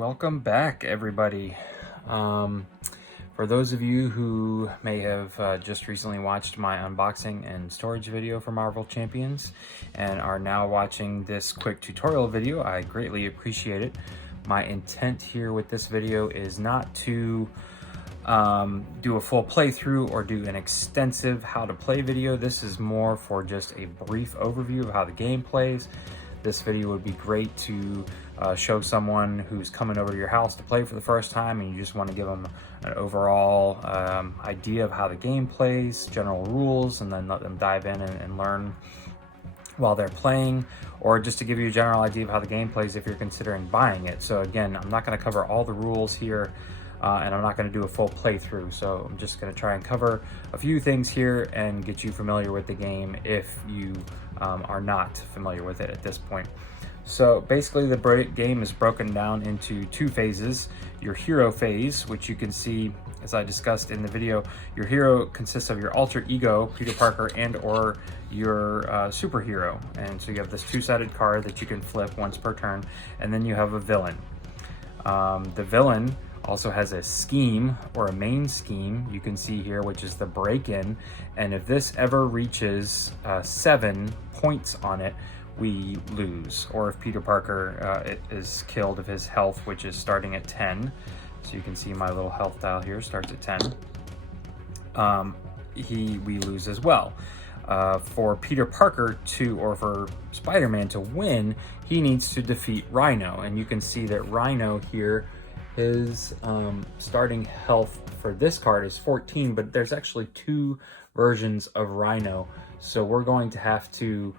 Welcome back, everybody. For those of you who may have just recently watched my unboxing and storage video for Marvel Champions and are now watching this quick tutorial video, I greatly appreciate it. My intent here with this video is not to do a full playthrough or do an extensive how to play video. This is more for just a brief overview of how the game plays. This video would be great to show someone who's coming over to your house to play for the first time and you just want to give them an overall idea of how the game plays, general rules, and then let them dive in and learn while they're playing, or just to give you a general idea of how the game plays if you're considering buying it. So again, I'm not going to cover all the rules here, and I'm not going to do a full playthrough, so I'm just going to try and cover a few things here and get you familiar with the game if you are not familiar with it at this point. So basically the game is broken down into two phases. Your hero phase, which you can see as I discussed in the video, your hero consists of your alter ego, Peter Parker, and or your superhero. And so you have this two-sided card that you can flip once per turn, and then you have a villain. The villain also has a scheme or a main scheme you can see here, which is the break-in, and if this ever reaches 7 points on it, we lose. Or if Peter Parker is killed of his health, which is starting at 10, so you can see my little health dial here starts at 10, we lose as well. For Peter Parker or for Spider-Man to win, he needs to defeat Rhino, and you can see that Rhino here, his starting health for this card is 14, but there's actually 2 versions of Rhino. So we're going to have to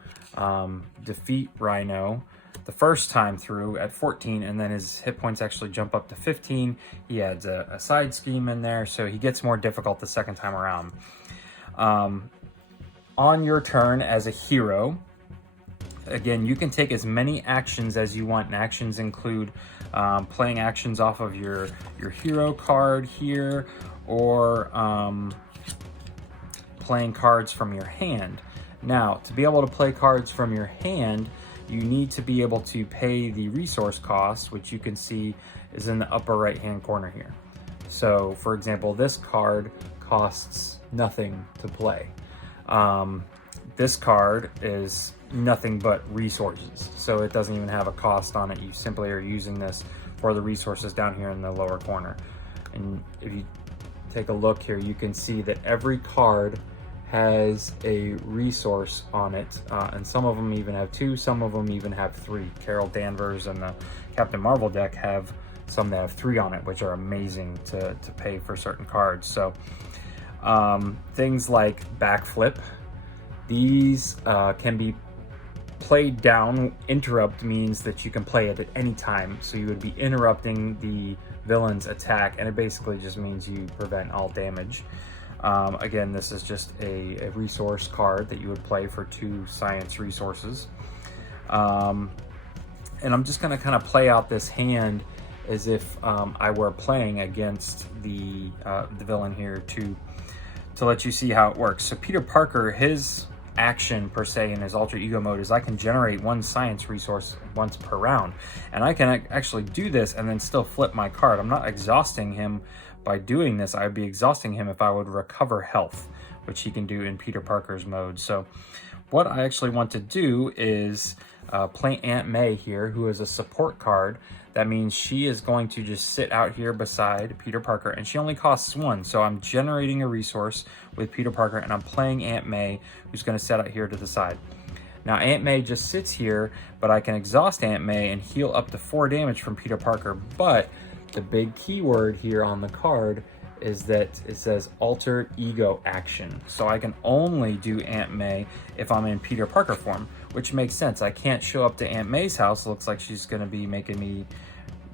defeat Rhino the first time through at 14, and then his hit points actually jump up to 15. He adds a side scheme in there, so he gets more difficult the second time around. On your turn as a hero, again, you can take as many actions as you want, and actions include playing actions off of your hero card here, or playing cards from your hand. Now, to be able to play cards from your hand, you need to be able to pay the resource cost, which you can see is in the upper right hand corner here. So for example, this card costs nothing to play. This card is nothing but resources, so it doesn't even have a cost on it. You simply are using this for the resources down here in the lower corner. And if you take a look here, you can see that every card has a resource on it, and some of them even have 2, some of them even have 3. Carol Danvers and the Captain Marvel deck have some that have 3 on it, which are amazing to pay for certain cards. So things like backflip, these can be played down. Interrupt means that you can play it at any time, so you would be interrupting the villain's attack, and it basically just means you prevent all damage. Again, this is just a resource card that you would play for 2 science resources. And I'm just going to kind of play out this hand as if I were playing against the villain here to let you see how it works. So Peter Parker, his action per se in his alter ego mode is I can generate 1 science resource once per round, and I can actually do this and then still flip my card. I'm not exhausting him by doing this. I would be exhausting him if I would recover health, which he can do in Peter Parker's mode. So what I actually want to do is play Aunt May here, who is a support card. That means she is going to just sit out here beside Peter Parker, and she only costs 1. So I'm generating a resource with Peter Parker, and I'm playing Aunt May, who's going to sit out here to the side. Now Aunt May just sits here, but I can exhaust Aunt May and heal up to 4 damage from Peter Parker. But the big keyword here on the card is that it says alter ego action. So I can only do Aunt May if I'm in Peter Parker form, which makes sense. I can't show up to Aunt May's house. It looks like she's gonna be making me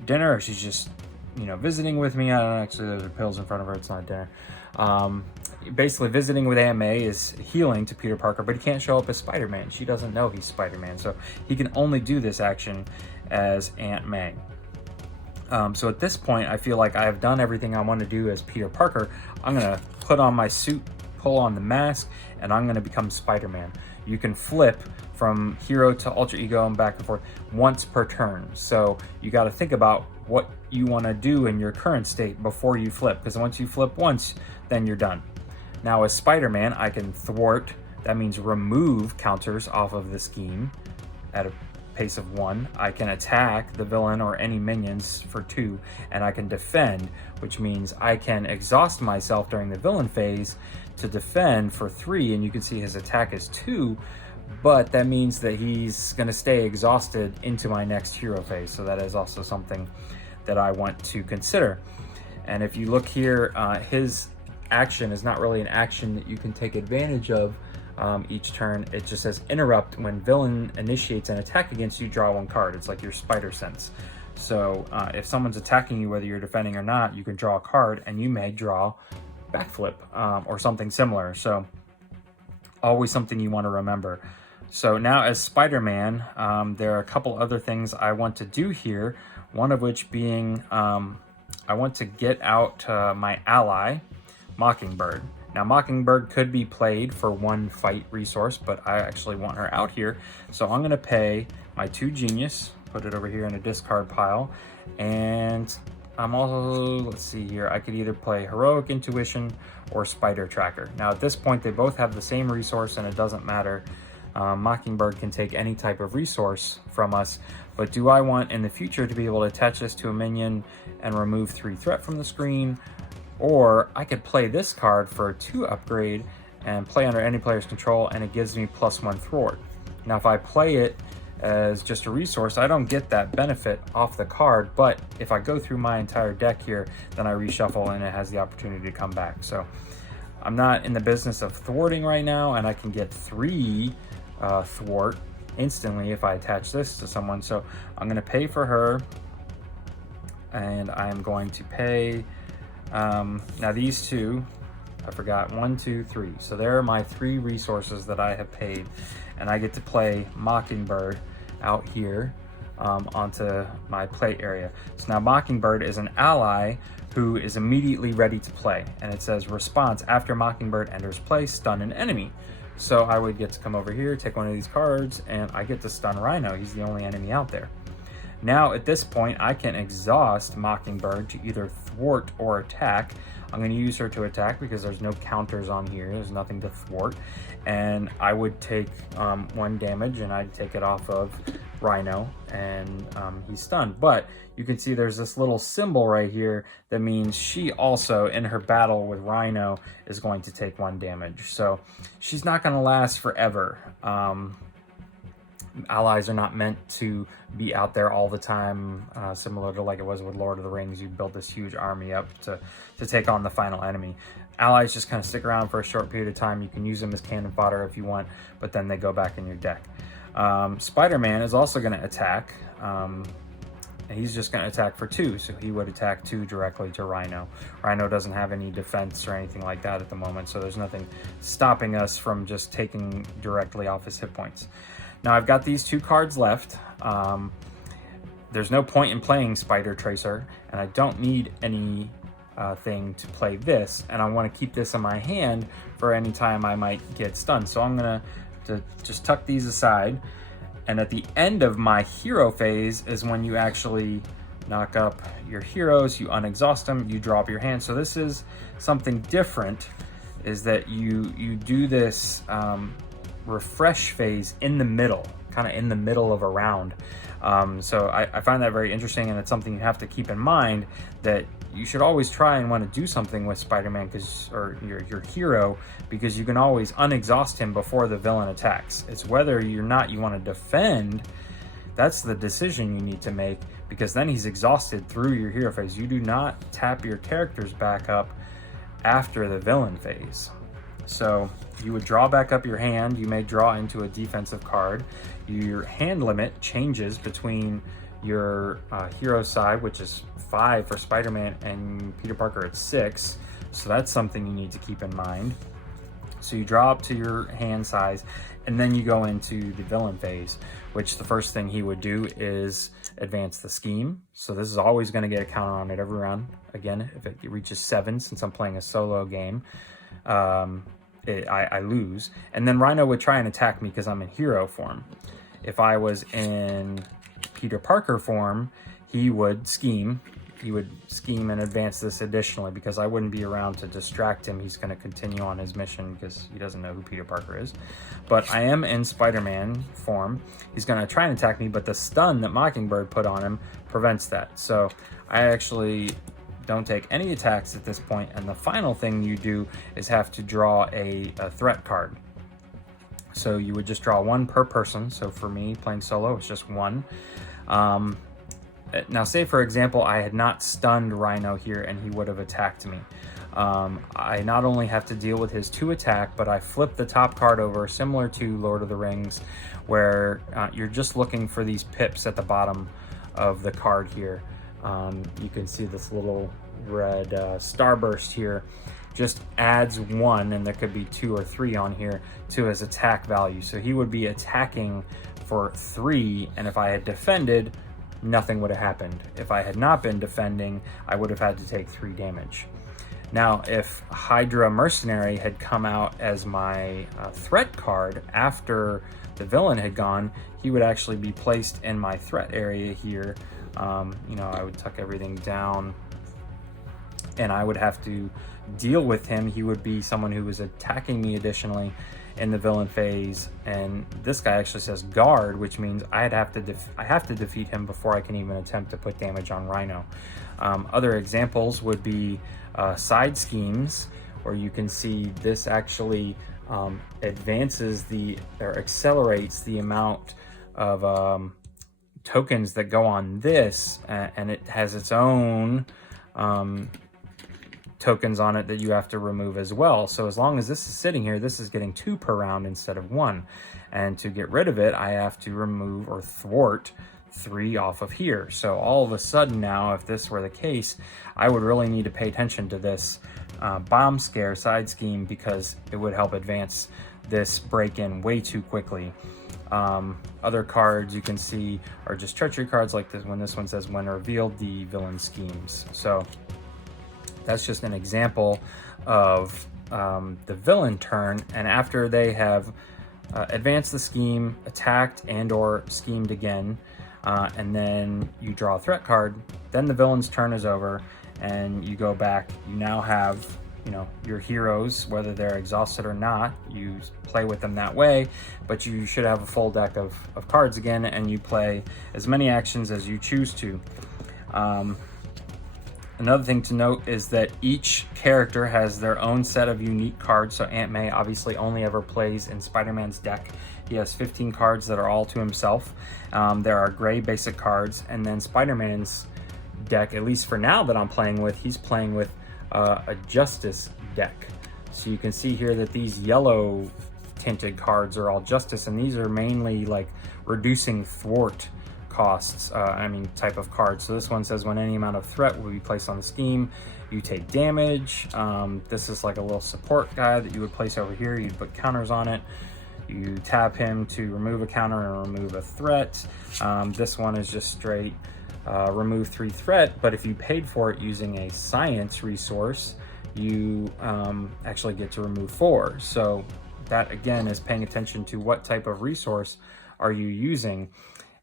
dinner, or she's just, visiting with me. I don't know, actually there's pills in front of her, it's not dinner. Basically visiting with Aunt May is healing to Peter Parker, but he can't show up as Spider-Man. She doesn't know he's Spider-Man, so he can only do this action as Aunt May. So at this point, I feel like I have done everything I want to do as Peter Parker. I'm going to put on my suit, pull on the mask, and I'm going to become Spider-Man. You can flip from hero to alter ego and back and forth once per turn. So you got to think about what you want to do in your current state before you flip, because once you flip once, then you're done. Now as Spider-Man, I can thwart, that means remove counters off of the scheme at a pace of 1. I can attack the villain or any minions for 2, and I can defend, which means I can exhaust myself during the villain phase to defend for 3, and you can see his attack is 2, but that means that he's going to stay exhausted into my next hero phase, so that is also something that I want to consider. And if you look here, his action is not really an action that you can take advantage of each turn. It just says interrupt. When villain initiates an attack against you, draw 1 card. It's like your spider sense. So if someone's attacking you, whether you're defending or not, you can draw a card and you may draw backflip or something similar. So always something you want to remember. So now as Spider-Man, there are a couple other things I want to do here. One of which being I want to get out my ally, Mockingbird. Now Mockingbird could be played for 1 fight resource, but I actually want her out here. So I'm gonna pay my 2 genius, put it over here in a discard pile. And I'm also, let's see here, I could either play Heroic Intuition or Spider Tracker. Now at this point, they both have the same resource and it doesn't matter. Mockingbird can take any type of resource from us, but do I want in the future to be able to attach this to a minion and remove 3 threat from the screen? Or I could play this card for a 2 upgrade and play under any player's control, and it gives me +1 thwart. Now if I play it as just a resource, I don't get that benefit off the card, but if I go through my entire deck here, then I reshuffle and it has the opportunity to come back. So I'm not in the business of thwarting right now, and I can get 3 thwart instantly if I attach this to someone. So I'm going to pay for her, and I'm going to pay now these 2, I forgot, 1, 2, 3. So there are my 3 resources that I have paid, and I get to play Mockingbird out here onto my play area. So now Mockingbird is an ally who is immediately ready to play, and it says response: after Mockingbird enters play, stun an enemy. So I would get to come over here, take one of these cards, and I get to stun Rhino. He's the only enemy out there. Now at this point, I can exhaust Mockingbird to either thwart or attack. I'm going to use her to attack because there's no counters on here. There's nothing to thwart. And I would take 1 damage, and I'd take it off of Rhino, and he's stunned. But you can see there's this little symbol right here that means she also, in her battle with Rhino, is going to take 1 damage. So she's not going to last forever. Allies are not meant to be out there all the time, similar to like it was with Lord of the Rings. You build this huge army up to take on the final enemy. Allies just kind of stick around for a short period of time. You can use them as cannon fodder if you want, but then they go back in your deck. Spider-Man is also going to attack. He's just going to attack for 2, so he would attack 2 directly to Rhino. Rhino doesn't have any defense or anything like that at the moment, so there's nothing stopping us from just taking directly off his hit points. Now I've got these 2 cards left. There's no point in playing Spider Tracer, and I don't need any thing to play this, and I want to keep this in my hand for any time I might get stunned. So I'm gonna just tuck these aside, and at the end of my hero phase is when you actually knock up your heroes, you unexhaust them, you draw up your hand. So this is something different, is that you do this refresh phase in the middle, kind of in the middle of a round. So I find that very interesting, and it's something you have to keep in mind, that you should always try and want to do something with Spider-Man, or your hero, because you can always unexhaust him before the villain attacks. It's whether you want to defend. That's the decision you need to make, because then he's exhausted through your hero phase. You do not tap your characters back up after the villain phase. So you would draw back up your hand. You may draw into a defensive card. Your hand limit changes between your hero side, which is 5 for Spider-Man, and Peter Parker at 6. So that's something you need to keep in mind. So you draw up to your hand size, and then you go into the villain phase, which the first thing he would do is advance the scheme. So this is always going to get a counter on it every round. Again, if it reaches 7, since I'm playing a solo game, I lose. And then Rhino would try and attack me because I'm in hero form. If I was in Peter Parker form, he would scheme. He would scheme and advance this additionally, because I wouldn't be around to distract him. He's going to continue on his mission because he doesn't know who Peter Parker is. But I am in Spider-Man form. He's going to try and attack me, but the stun that Mockingbird put on him prevents that. So I actually don't take any attacks at this point. And the final thing you do is have to draw a threat card. So you would just draw one per person. So for me, playing solo, it's just one. Now, say for example, I had not stunned Rhino here and he would have attacked me. I not only have to deal with his 2 attack, but I flip the top card over, similar to Lord of the Rings, where you're just looking for these pips at the bottom of the card here. You can see this little red starburst here just adds 1, and there could be 2 or 3 on here, to his attack value. So he would be attacking for 3, and if I had defended, nothing would have happened. If I had not been defending, I would have had to take 3 damage. Now, if Hydra Mercenary had come out as my threat card after the villain had gone, he would actually be placed in my threat area here. You know, I would tuck everything down and I would have to deal with him. He would be someone who was attacking me additionally in the villain phase, and this guy actually says guard, which means I have to defeat him before I can even attempt to put damage on Rhino. Other examples would be side schemes, where you can see this actually advances or accelerates the amount of tokens that go on this, and it has its own tokens on it that you have to remove as well. So as long as this is sitting here, this is getting 2 per round instead of 1. And to get rid of it, I have to remove or thwart 3 off of here. So all of a sudden now, if this were the case, I would really need to pay attention to this bomb scare side scheme, because it would help advance this break-in way too quickly. Other cards you can see are just treachery cards, like this when this one says when revealed, the villain schemes. So that's just an example of the villain turn, and after they have advanced the scheme, attacked and or schemed again, and then you draw a threat card, then the villain's turn is over and you go back. You now have, you know, your heroes, whether they're exhausted or not, you play with them that way, but you should have a full deck of cards again, and you play as many actions as you choose to. Another thing to note is that each character has their own set of unique cards. So Aunt May obviously only ever plays in Spider-Man's deck. He has 15 cards that are all to himself. There are gray basic cards, and then Spider-Man's deck, at least for now that I'm playing with, he's playing with a Justice deck. So you can see here that these yellow tinted cards are all Justice, and these are mainly like reducing thwart costs, type of cards. So this one says when any amount of threat will be placed on the scheme, you take damage. This is like a little support guy that you would place over here. You'd put counters on it. You tap him to remove a counter and remove a threat. This one is just straight remove 3 threat, but if you paid for it using a science resource, you actually get to remove 4. So that again is paying attention to what type of resource are you using.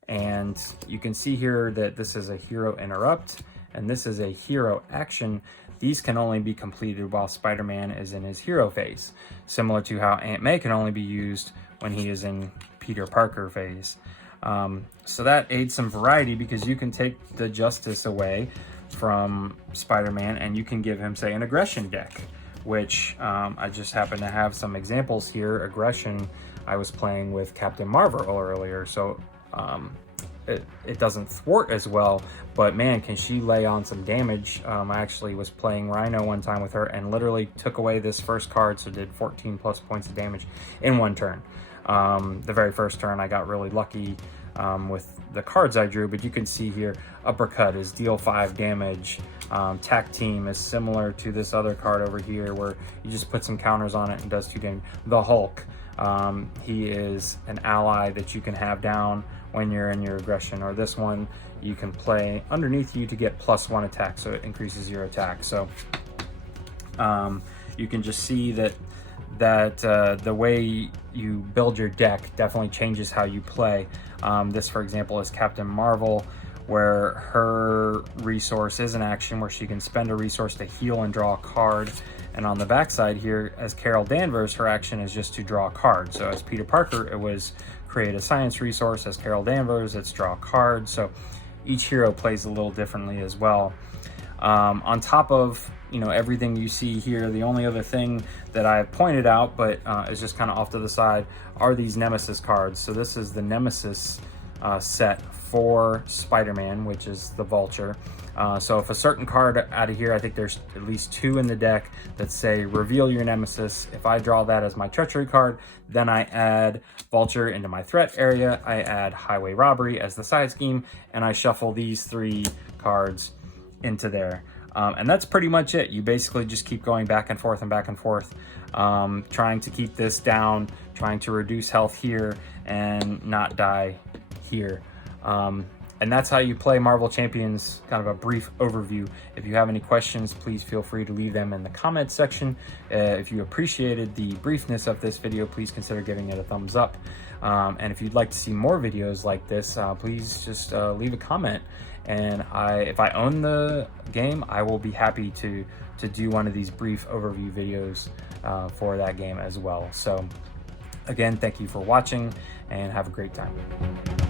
And you can see here that this is a hero interrupt and this is a hero action. These can only be completed while Spider-Man is in his hero phase, similar to how Aunt May can only be used when he is in Peter Parker phase. So that aids some variety, because you can take the Justice away from Spider-Man and you can give him, say, an aggression deck, which I just happen to have some examples here. Aggression, I was playing with Captain Marvel earlier, so it doesn't thwart as well, but man, can she lay on some damage. I actually was playing Rhino one time with her and literally took away this first card, so did 14 plus points of damage in one turn. The very first turn I got really lucky with the cards I drew, but you can see here uppercut is deal 5 damage. Tack team is similar to this other card over here, where you just put some counters on it and does 2 damage. The Hulk, he is an ally that you can have down when you're in your aggression, or this one you can play underneath you to get +1 attack, so it increases your attack. So you can just see that the way you build your deck definitely changes how you play. This, for example, is Captain Marvel, where her resource is an action where she can spend a resource to heal and draw a card. And on the back side here, as Carol Danvers, her action is just to draw a card. So as Peter Parker, it was create a science resource. As Carol Danvers, it's draw a card. So each hero plays a little differently as well. On top of everything you see here, the only other thing that I've pointed out, but is just kind of off to the side, are these Nemesis cards. So this is the Nemesis set for Spider-Man, which is the Vulture. So if a certain card out of here, I think there's at least 2 in the deck that say reveal your Nemesis. If I draw that as my treachery card, then I add Vulture into my threat area, I add Highway Robbery as the side scheme, and I shuffle these 3 cards into there. And that's pretty much it. You basically just keep going back and forth and back and forth, trying to keep this down, trying to reduce health here and not die here. And that's how you play Marvel Champions, kind of a brief overview. If you have any questions, please feel free to leave them in the comments section. If you appreciated the briefness of this video, please consider giving it a thumbs up. And if you'd like to see more videos like this, please just leave a comment. And if I own the game, I will be happy to do one of these brief overview videos for that game as well. So again, thank you for watching and have a great time.